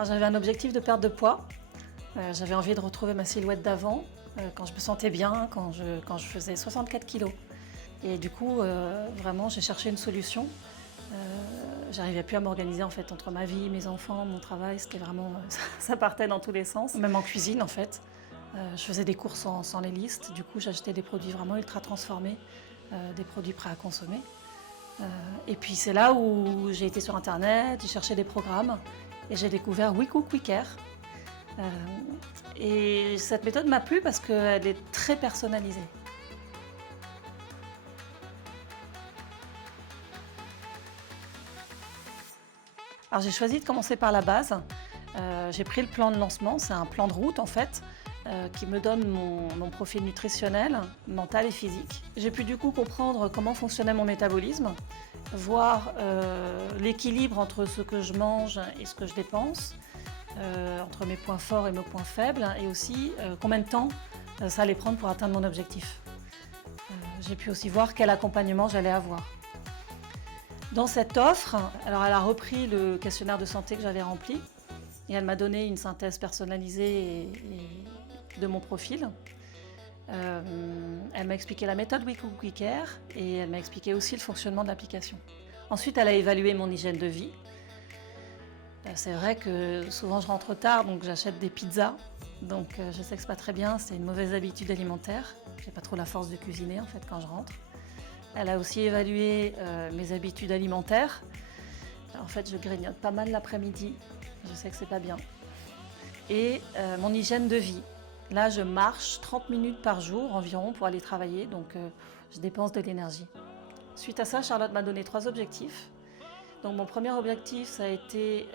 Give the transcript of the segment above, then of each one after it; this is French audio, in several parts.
Alors, j'avais un objectif de perte de poids. J'avais envie de retrouver ma silhouette d'avant, quand je me sentais bien, quand je faisais 64 kilos. Et du coup, vraiment, j'ai cherché une solution. J'arrivais plus à m'organiser en fait entre ma vie, mes enfants, mon travail. C'était vraiment, ça partait dans tous les sens. Même en cuisine en fait. Je faisais des courses sans les listes. Du coup, j'achetais des produits vraiment ultra transformés, des produits prêts à consommer. Et puis c'est là où j'ai été sur internet, j'ai cherché des programmes et j'ai découvert We Cook We Care. Et cette méthode m'a plu parce qu'elle est très personnalisée. Alors j'ai choisi de commencer par la base. J'ai pris le plan de lancement, c'est un plan de route en fait, qui me donne mon profil nutritionnel, mental et physique. J'ai pu du coup comprendre comment fonctionnait mon métabolisme, voir l'équilibre entre ce que je mange et ce que je dépense, entre mes points forts et mes points faibles, et aussi combien de temps ça allait prendre pour atteindre mon objectif. J'ai pu aussi voir quel accompagnement j'allais avoir. Dans cette offre, alors elle a repris le questionnaire de santé que j'avais rempli et elle m'a donné une synthèse personnalisée de mon profil. Elle m'a expliqué la méthode We Cook We Care et elle m'a expliqué aussi le fonctionnement de l'application. Ensuite, elle a évalué mon hygiène de vie. C'est vrai que souvent je rentre tard, donc j'achète des pizzas. Donc je sais que c'est pas très bien, c'est une mauvaise habitude alimentaire. J'ai pas trop la force de cuisiner en fait quand je rentre. Elle a aussi évalué mes habitudes alimentaires. En fait, je grignote pas mal l'après-midi. Je sais que c'est pas bien. Et mon hygiène de vie. Là, je marche 30 minutes par jour environ pour aller travailler, donc je dépense de l'énergie. Suite à ça, Charlotte m'a donné 3 objectifs. Donc mon premier objectif, ça a été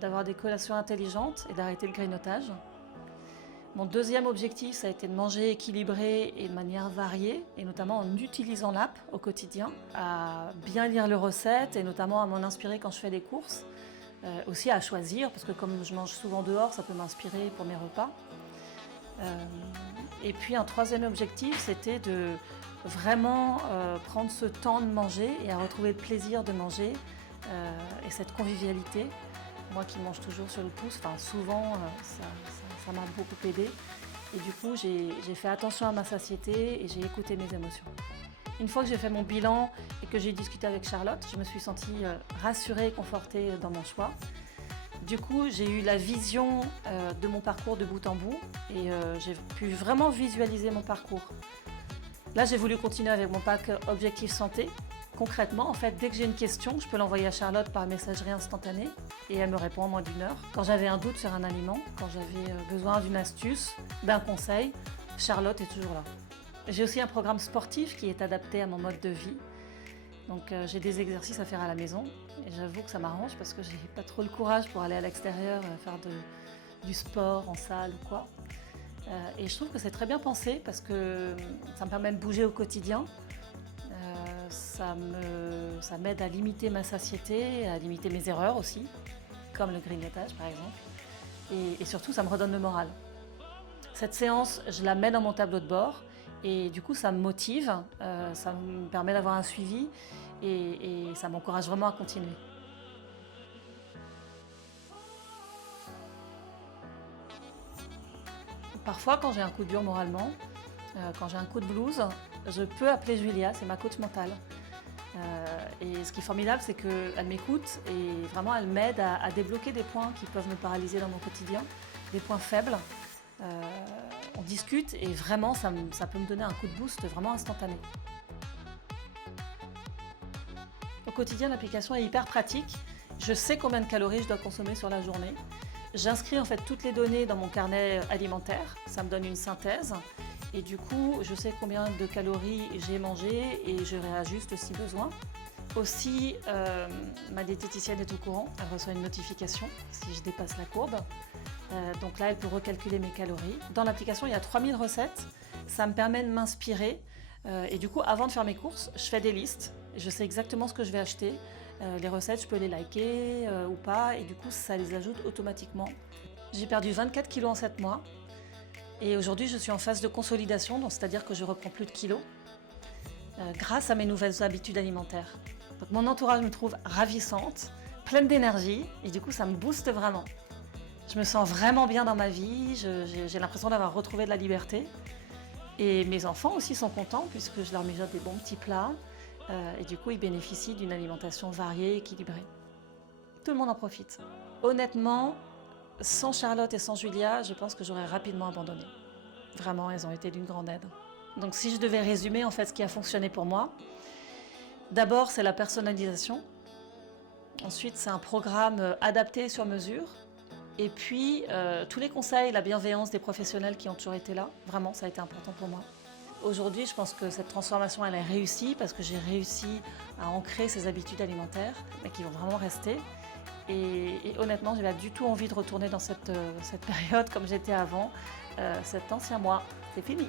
d'avoir des collations intelligentes et d'arrêter le grignotage. Mon deuxième objectif, ça a été de manger équilibré et de manière variée, et notamment en utilisant l'app au quotidien, à bien lire les recettes et notamment à m'en inspirer quand je fais des courses, aussi à choisir, parce que comme je mange souvent dehors, ça peut m'inspirer pour mes repas. Et puis un troisième objectif, c'était de vraiment prendre ce temps de manger et à retrouver le plaisir de manger et cette convivialité. Moi qui mange toujours sur le pouce, enfin souvent, ça m'a beaucoup aidé. Et du coup, j'ai fait attention à ma satiété et j'ai écouté mes émotions. Une fois que j'ai fait mon bilan et que j'ai discuté avec Charlotte, je me suis sentie rassurée et confortée dans mon choix. Du coup, j'ai eu la vision de mon parcours de bout en bout et j'ai pu vraiment visualiser mon parcours. Là, j'ai voulu continuer avec mon pack Objectif Santé. Concrètement, en fait, dès que j'ai une question, je peux l'envoyer à Charlotte par messagerie instantanée et elle me répond en moins d'1 heure. Quand j'avais un doute sur un aliment, quand j'avais besoin d'une astuce, d'un conseil, Charlotte est toujours là. J'ai aussi un programme sportif qui est adapté à mon mode de vie. Donc j'ai des exercices à faire à la maison et j'avoue que ça m'arrange parce que j'ai pas trop le courage pour aller à l'extérieur faire du sport en salle ou quoi. Et je trouve que c'est très bien pensé parce que ça me permet de bouger au quotidien. Ça m'aide à limiter ma satiété, à limiter mes erreurs aussi, comme le grignotage par exemple. Et surtout, ça me redonne le moral. Cette séance, je la mets dans mon tableau de bord et du coup, ça me motive, ça me permet d'avoir un suivi et ça m'encourage vraiment à continuer. Parfois, quand j'ai un coup dur moralement, quand j'ai un coup de blues, je peux appeler Julia, c'est ma coach mentale. Et ce qui est formidable, c'est qu'elle m'écoute et vraiment elle m'aide à débloquer des points qui peuvent me paralyser dans mon quotidien, des points faibles. On discute et vraiment ça peut me donner un coup de boost vraiment instantané. Au quotidien, l'application est hyper pratique. Je sais combien de calories je dois consommer sur la journée. J'inscris en fait toutes les données dans mon carnet alimentaire. Ça me donne une synthèse. Et du coup, je sais combien de calories j'ai mangé et je réajuste si besoin. Aussi, ma diététicienne est au courant. Elle reçoit une notification si je dépasse la courbe. Donc là, elle peut recalculer mes calories. Dans l'application, il y a 3000 recettes. Ça me permet de m'inspirer. Et du coup, avant de faire mes courses, je fais des listes. Je sais exactement ce que je vais acheter. Les recettes, je peux les liker ou pas. Et du coup, ça les ajoute automatiquement. J'ai perdu 24 kilos en 7 mois. Et aujourd'hui, je suis en phase de consolidation, donc c'est-à-dire que je reprends plus de kilos grâce à mes nouvelles habitudes alimentaires. Donc mon entourage me trouve ravissante, pleine d'énergie et du coup, ça me booste vraiment. Je me sens vraiment bien dans ma vie, j'ai l'impression d'avoir retrouvé de la liberté. Et mes enfants aussi sont contents puisque je leur mijote des bons petits plats. Et du coup, ils bénéficient d'une alimentation variée, équilibrée. Tout le monde en profite. Honnêtement, sans Charlotte et sans Julia, je pense que j'aurais rapidement abandonné. Vraiment, elles ont été d'une grande aide. Donc si je devais résumer en fait ce qui a fonctionné pour moi, d'abord c'est la personnalisation. Ensuite c'est un programme adapté sur mesure. Et puis tous les conseils, la bienveillance des professionnels qui ont toujours été là. Vraiment, ça a été important pour moi. Aujourd'hui, je pense que cette transformation, elle est réussie parce que j'ai réussi à ancrer ces habitudes alimentaires, mais qui vont vraiment rester. Et honnêtement, j'ai pas du tout envie de retourner dans cette période comme j'étais avant. Cet ancien moi, c'est fini.